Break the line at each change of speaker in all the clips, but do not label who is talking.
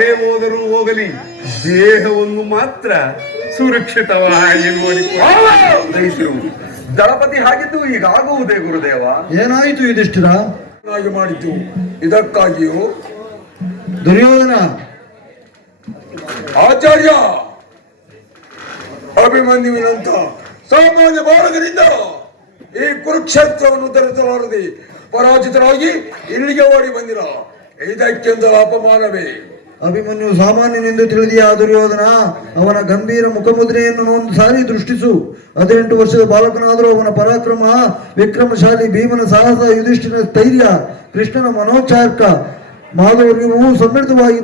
ತಲೆ ಹೋದರೂ ಹೋಗಲಿ. ದೇಹವನ್ನು ಮಾತ್ರ ಸುರಕ್ಷಿತವಾಗಿ
ದಳಪತಿ ಹಾಗಿದ್ದು ಈಗ ಆಗುವುದೇ ಗುರುದೇವ?
ಏನಾಯಿತು ಇದಿಷ್ಟರ
ಹಾಗೆ ಮಾಡಿದ್ದು. ಇದಕ್ಕಾಗಿಯೂ
ದುರ್ಯೋಧನ.
ಆಚಾರ್ಯ ಅಭಿಮನ್ಯುವಿನಂತ ಸಾಮಾನ್ಯ ಬಾಲಕರಿಂದ ಈ ಕುರುಕ್ಷೇತ್ರವನ್ನು ಧರಿಸಲಾರದೆ ಪರಾಜಿತರಾಗಿ ಇಲ್ಲಿಗೆ ಓಡಿ ಬಂದಿರ. ಇದಕ್ಕೆಂದ ಅಪಮಾನವೇ?
ಅಭಿಮನ್ಯು ಸಾಮಾನ್ಯನೆಂದು ತಿಳಿದಿಯ ದುರ್ಯೋಧನ ಅವನ ಗಂಭೀರ ಮುಖಮುದ್ರೆಯನ್ನು ಒಂದು ಸಾರಿ ದೃಷ್ಟಿಸು. ಹದಿನೆಂಟು ವರ್ಷದ ಬಾಲಕನಾದರೂ ಅವನ ಪರಾಕ್ರಮ, ವಿಕ್ರಮಶಾಲಿ ಭೀಮನ ಸಾಹಸ, ಯುಧಿಷ್ಠಿರ ಸ್ಥೈರ್ಯ, ಕೃಷ್ಣನ ಮನೋಚಾರ್ಕ ಮಾಧವರಿಗೂ ಸಮೃದ್ಧವಾಗಿ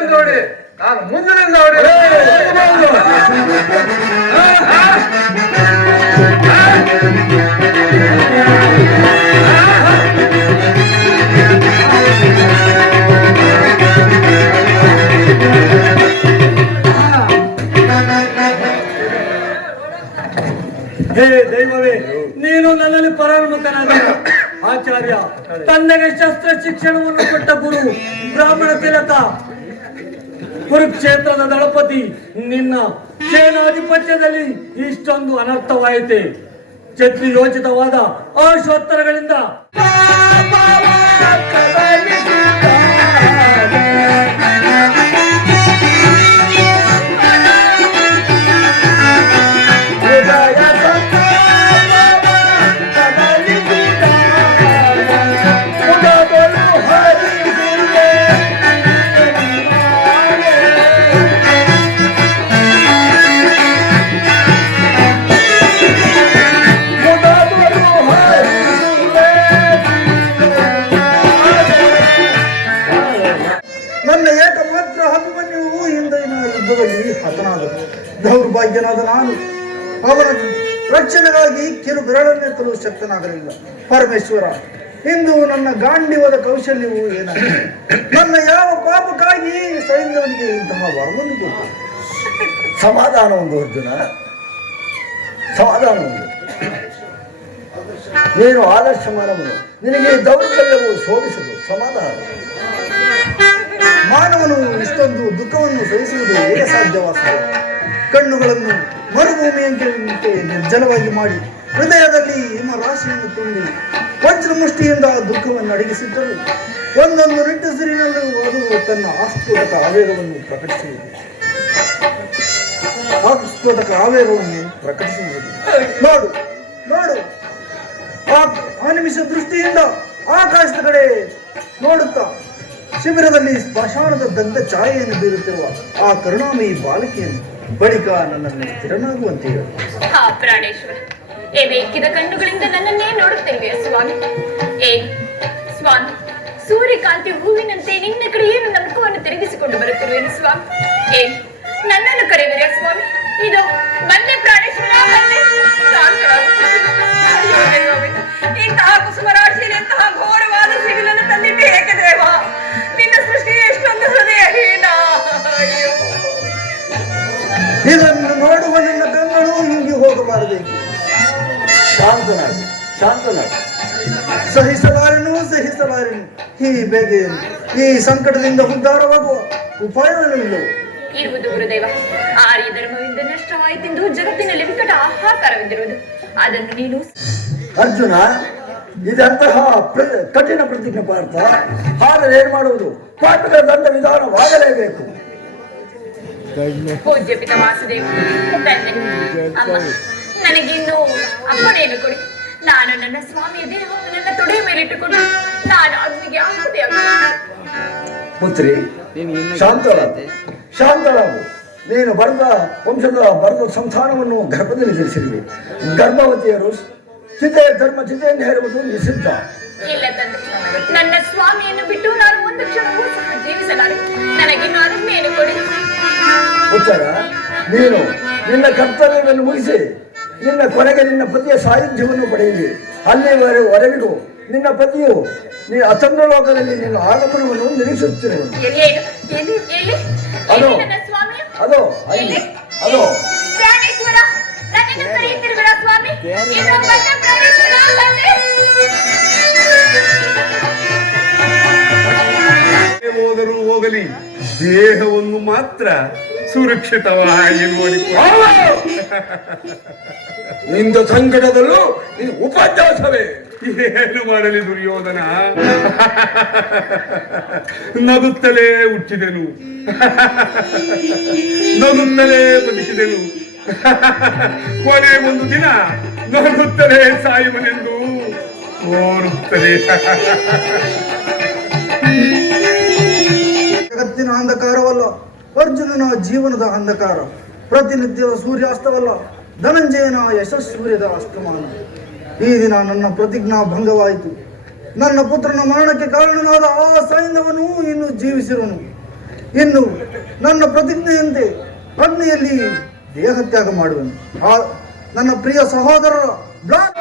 ನೀವು ಹಿಂದೆ ನೋಡಿ ನಾನು ಮುಂದಿನಿಂದ ನೋಡಿ
ಹೇ ದೈವವೇ ನೀನು ನನ್ನಲ್ಲಿ ಪರಾನುಮುಖನಾದ ಆಚಾರ್ಯ ತಂದೆಗೆ ಶಸ್ತ್ರ ಶಿಕ್ಷಣವನ್ನು ಕೊಟ್ಟ ಗುರು ಬ್ರಾಹ್ಮಣ ತಿಲಕ ಕುರುಕ್ಷೇತ್ರದ ದಳಪತಿ ನಿನ್ನ ಸೇನಾಧಿಪತ್ಯದಲ್ಲಿ ಇಷ್ಟೊಂದು ಅನರ್ಥವಾಯಿತೆ. ಚತ್ರಿ ಯೋಚಿತವಾದ ಆಶೋತ್ತರಗಳಿಂದ
ಹತನಾದನು ದೌರ್ಭಾಗ್ಯನಾದ ನಾನು ಅವರ ರಕ್ಷಣೆಗಾಗಿ ಕಿರು ಬೆರಳನ್ನೆತ್ತಲು ಶಕ್ತನಾಗಲಿಲ್ಲ. ಪರಮೇಶ್ವರ, ಇಂದು ನನ್ನ ಗಾಂಡಿವದ ಕೌಶಲ್ಯವು ಏನಾಗಿದೆ? ನನ್ನ ಯಾವ ಪಾಪಕ್ಕಾಗಿ ಸೈನ್ಯವನಿಗೆ ಇಂತಹ ವರವನ್ನು ಕೊಟ್ಟು
ಸಮಾಧಾನ ಒಂದು ಅರ್ಜುನ. ಸಮಾಧಾನ ಒಂದು ನೀನು ಆದರ್ಶ ಮಾನವನು ನಿನಗೆ ದೌರ್ಬಲ್ಯವು ಶೋಭಿಸದು ಸಮಾಧಾನ.
ಮಾನವನು ಇಷ್ಟೊಂದು ದುಃಖವನ್ನು ಸಹಿಸುವುದು ಹೇಗೆ ಸಾಧ್ಯವಾದ ಕಣ್ಣುಗಳನ್ನು ಮರುಭೂಮಿಯಂತೆ ನಿರ್ಜಲವಾಗಿ ಮಾಡಿ ಹೃದಯದಲ್ಲಿ ಹಿಮರಾಶಿಯನ್ನು ತುಂಬಿ ವಜ್ರಮುಷ್ಟಿಯಿಂದ ದುಃಖವನ್ನು ಅಡಗಿಸಿದ್ದರು. ಒಂದೊಂದು ನಿಟ್ಟುಸಿರಿನಲ್ಲೂ ಅದು ತನ್ನ ಆಸ್ಫೋಟಕ ಆವೇಗವನ್ನು ಪ್ರಕಟಿಸುವುದು. ಆಸ್ಫೋಟಕ ಆವೇಗವನ್ನು ಪ್ರಕಟಿಸುವುದು. ನೋಡು ನೋಡು ಆ ನಿಮಿಷ ದೃಷ್ಟಿಯಿಂದ ಆಕಾಶದ ಕಡೆ ನೋಡುತ್ತಾ ಶಿಬಿರದಲ್ಲಿ ಸ್ಮಶಾನದ ದಗ್ಧ ಛಾಯೆಯನ್ನು ಬೀರುತ್ತಿರುವ ಆ ಕರುಣಾಮಯಿ ಬಾಲಕಿಯನ್ನು ಬಳಿಕ ನನ್ನನ್ನು ಸ್ಥಿರನಾಗುವಂತೆ
ಹಾ, ಪ್ರಾಣೇಶ್ವರ. ಏ ಬೇಕಿದ ಕಣ್ಣುಗಳಿಂದ ನನ್ನನ್ನೇ ನೋಡುತ್ತೇವೆ, ಸ್ವಾಮಿ. ಏ, ಸ್ವಾಮಿ, ಸೂರ್ಯಕಾಂತಿ ಹೂವಿನಂತೆ ನಿನ್ನ ಕಡೆ ಏನು ಮುಖವನ್ನು ತಿರುಗಿಸಿಕೊಂಡು ಬರುತ್ತಿರುವೇನು, ಸ್ವಾಮಿ. ಏ, ನನ್ನನ್ನು ಕರೆಯುವಿರಾ, ಸ್ವಾಮಿ? ಇದು ಬಂದೆ, ಪ್ರಾಣೇಶ್ವರ, ಬಂದೆ. ಸ್ವಾಮಿ ಇಂತಹ ಕುಸುಮ
ಹೋಗಬಾರದೇಕೆ
ಶಾಂತನಾಗಿ ಶಾಂತನಾಗಿ.
ಸಹಿಸಬಾರನು ಸಹಿಸಬಾರನು ಈ ಬೇಗೆಯನ್ನು ಈ ಸಂಕಟದಿಂದ ಉದ್ಧಾರವಾಗುವ ಉಪಾಯವೇನಿಲ್ಲವು
ಇರುವುದು ಗುರುದೇವ. ಆರ್ಯ ಧರ್ಮವಿಂದ ನಷ್ಟವಾಯಿತೆಂದು ಜಗತ್ತಿನಲ್ಲಿ ವಿಕಟ ಆಹಾಕಾರವಿದ್ದಿರುವುದು ಅದನ್ನು ನೀನು
ಅರ್ಜುನ ಇದಂತಹ ಕಠಿಣ ಪ್ರತಿಜ್ಞೆ ಪಾರ್ಥ. ಆದರೆ ಏನ್ ಮಾಡುವುದು? ಪಾಠಗಳ ದಂಡ ವಿಧಾನವಾಗಲೇಬೇಕು.
ಪೂಜ್ಯ ಪಿತ ವಾಸುದೇವ ಅಮ್ಮ. ನನಗಿನ್ನು ಅಪ್ಪಣೆಯನ್ನು ಕೊಡಿ. ನಾನು ನನ್ನ ಸ್ವಾಮಿಯ ದೇಹವನ್ನು ನನ್ನ ತೊಡೆಯ ಮೇಲಿಟ್ಟುಕೊಂಡು ನಾನು ಅಗ್ನಿಗೆ ಆಹುತಿ
ಪುತ್ರಿ ಶಾಂತಳಾಗು. ಶಾಂತಳಾಗು. ನೀನು ಬರ್ದ ವಂಶದ ಬರ್ದ ಸಂತಾನವನ್ನು ಗರ್ಭದಲ್ಲಿ ಧರಿಸಿದ್ವಿ ಗರ್ಭವತಿಯರು ಚಿತೆ ಧರ್ಮ ಚಿತೆಯನ್ನು ಹೇರುವುದು ನಿಷಿದ್ಧ.
ಇಲ್ಲ ತಂದೆ. ನನ್ನ ಸ್ವಾಮಿಯನ್ನು ಬಿಟ್ಟು ನಾನು ಒಂದು ಕ್ಷಣವೂ ಸಹ ಜೀವಿಸಲಾರೆ. ನನಗಿನ್ನು ಅರುಮೆಯನ್ನು ಕೊಡಿ.
ಉತ್ತರ ನೀನು ನಿನ್ನ ಕರ್ತವ್ಯವನ್ನು ಮುಗಿಸಿ ನಿನ್ನ ಕೊನೆಗೆ ನಿನ್ನ ಪತಿಯ ಸಾಯುಜ್ಯವನ್ನು ಪಡೆಯಲಿ ಅಲ್ಲಿವರೆಗೂ ನಿನ್ನ ಪತಿಯು ನೀ ಅಚಂದ್ರ ಲೋಕದಲ್ಲಿ ನಿನ್ನ ಆಗಮನವನ್ನು
ನಿರೀಕ್ಷಿಸುತ್ತೇನೆ
ಅದು.
ಎಲ್ಲಿ ನನ್ನ ಸ್ವಾಮಿ?
ಅದು? ಅದು.
ಹೋದರೂ ಹೋಗಲಿ. ದೇಹವನ್ನು ಮಾತ್ರ ಸುರಕ್ಷಿತವಾಗಿ
ಇಂಥ ಸಂಕಟದಲ್ಲೂ ಇದು ಉಪಾಧ್ಯಾಸವೇ
ಏನು ಮಾಡಲಿ ದುರ್ಯೋಧನ? ನಗುತ್ತಲೇ ಹುಟ್ಟಿದೆನು. ನಗುತ್ತಲೇ ಬದುಕಿದೆನು. ಕೊನೆ ಒಂದು ದಿನ ನಗುತ್ತಲೇ ಸಾಯುವನೆಂದು ಓರುತ್ತಲೇ
ಜಗತ್ತಿನ ಅಂಧಕಾರವಲ್ಲ ಅರ್ಜುನನ ಜೀವನದ ಅಂಧಕಾರ. ಪ್ರತಿನಿತ್ಯದ ಸೂರ್ಯಾಸ್ತವಲ್ಲ. ಧನಂಜಯನ ಯಶಸ್ಸೂರ್ಯದ ಅಸ್ತಮಾನ. ಈ ದಿನ ನನ್ನ ಪ್ರತಿಜ್ಞಾ ಭಂಗವಾಯಿತು. ನನ್ನ ಪುತ್ರನ ಮರಣಕ್ಕೆ ಕಾರಣನಾದ ಆ ಸೈನ್ಯವನು ಇನ್ನು ಜೀವಿಸಿರುವನು. ಇನ್ನು ನನ್ನ ಪ್ರತಿಜ್ಞೆಯಂತೆ ಅಗ್ನಿಯಲ್ಲಿ ದೇಹತ್ಯಾಗ ಮಾಡುವನು. ಆ ನನ್ನ ಪ್ರಿಯ ಸಹೋದರರ ಬ್ಲಾಕ್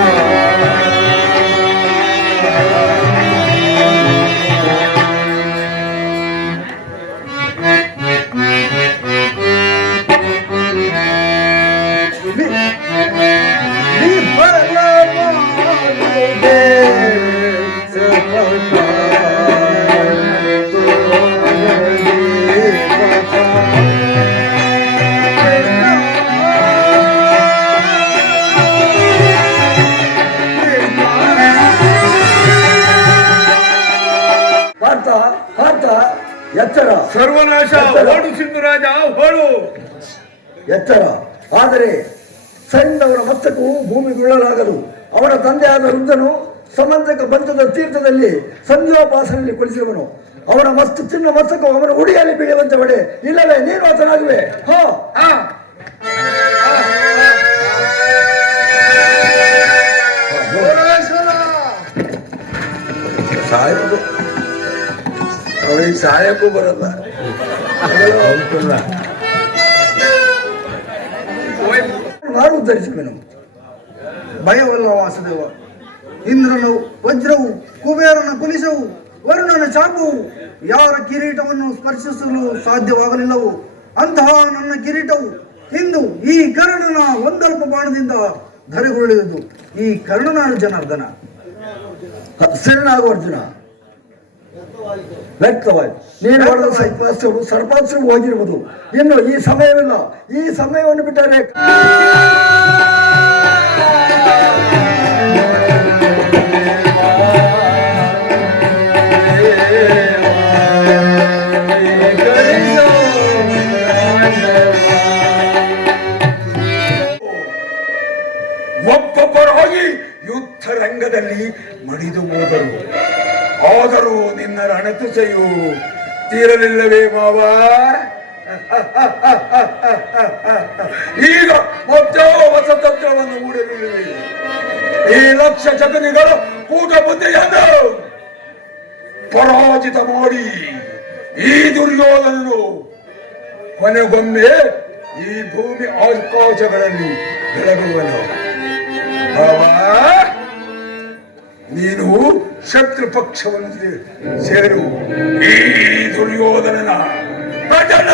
ಪಾರ್ಥ ಎಚ್ಚರ
ಸರ್ವನಾಶ ಓಡು ಸಿಂಧು ರಾಜ ಓಡು.
ಎಚ್ಚರ ಆದರೆ ಸೈನ್ಯದವರ ಮಸ್ತಕವು ಭೂಮಿಗುಳ್ಳಲಾಗದು. ಅವರ ತಂದೆಯಾದ ವೃದ್ಧನು ಸಮಂತಕ ಬಂಧದ ತೀರ್ಥದಲ್ಲಿ ಸಂಧ್ಯೋಪಾಸನೆಯಲ್ಲಿ ಕುಳಿಸಿರುವನು ಅವರ ಮಸ್ತು ಚಿನ್ನ ಮಸ್ತಕ ಅವನ ಉಡಿಯಲ್ಲಿ ಬೀಳುವಂತೆ ಬಡೆ ಇಲ್ಲವೇ ನೀನು ಆತನಾಗುವೆ. ಹೋ
ಆ. ಅವನಿಗೆ ಸಾಯಕ್ಕೂ ಬರಲ್ಲ.
ನಾನು ಉದ್ಧರಿಸುವೆನು
ಭಯವಲ್ಲ ವಾಸುದೇವ. ಇಂದ್ರನು ವಜ್ರವು ಕುಬೇರನ ಕುಲಿಸವು ವರುಣನ ಚಾಪವು ಯಾರ ಕಿರೀಟವನ್ನು ಸ್ಪರ್ಶಿಸಲು ಸಾಧ್ಯವಾಗಲಿಲ್ಲವೋ ಅಂತಹ ನನ್ನ ಕಿರೀಟವು ಇಂದು ಈ ಕರ್ಣನ ಒಂದಲ್ಪ ಬಾಣದಿಂದ ಧರೆಗೊಳ್ಳುವುದು ಈ ಕರ್ಣನ ಜನಾರ್ದನ.
ಶರಣಾಗು ಅರ್ಜುನ. ವ್ಯಕ್ತವಾಯ್ತು ನೀನು ಮಾಡಿದ ಸರ್ಪಂಚರು ಸರ್ಪಂಚರು ಹೋಗಿರುವುದು ಇನ್ನು ಈ ಸಮಯವಿಲ್ಲ. ಈ ಸಮಯವನ್ನು ಬಿಟ್ಟರೆ
ಒಬ್ಬೊಬ್ಬರು ಹೋಗಿ ಯುದ್ಧ ರಂಗದಲ್ಲಿ ಮಡಿದು ಹೋದರು. ಆದರೂ ನಿನ್ನ ರಣತುಸೆಯು ತೀರಲಿಲ್ಲವೇ ಮಾವ? ಈಗ ಮತ್ತೋ ಹೊಸ ತಂತ್ರವನ್ನು ಹೂಡಲಿರುವೆ ಈ ಲಕ್ಷ ಜಗನಿಗಳು ಕೂಟ ಬುದ್ಧಿಯನ್ನು ಪರಾಜಿತ ಮಾಡಿ ಈ ದುರ್ಯೋಧನನು ಕೊನೆಗೊಮ್ಮೆ ಈ ಭೂಮಿ ಆಕಾಶಗಳಲ್ಲಿ ಬೆಳಗುವನು. ಬಾಬಾ ನೀನು ಶತ್ರು ಪಕ್ಷವನ್ನು ಸೇರು ಈ ದುರ್ಯೋಧನನ ಪ್ರಚಂಡ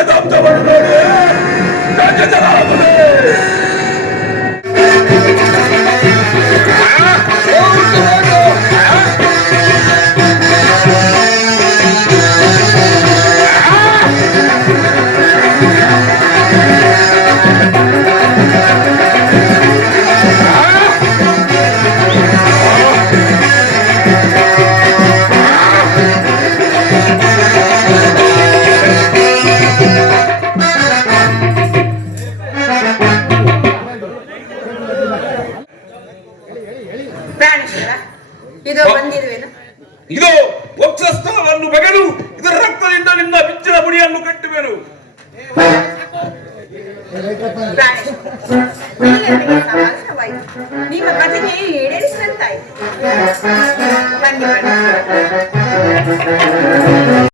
ಇದು ಬಂದಿರುವೆನು
ಇದು ವಕ್ಷಸ್ಥಳವನ್ನು ಬಗೆದು ಇದರ ರಕ್ತದಿಂದ ನಿನ್ನ ಬಿಚ್ಚಿನ ಮುಡಿಯನ್ನು ಕಟ್ಟುವೆನು
ಪ್ರಾಣೇಶ್ವರ ನನಗೆ ಸಮಾಧಾನವಾಯಿತು.
ಆಯ್ತು ನಿಮ್ಮ ಕಥೆಗೆ ಈಡೇರಿಸಿದಂತಾಯ್ತು ಬನ್ನಿ ಬನ್ನಿ